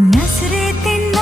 नसरे तेन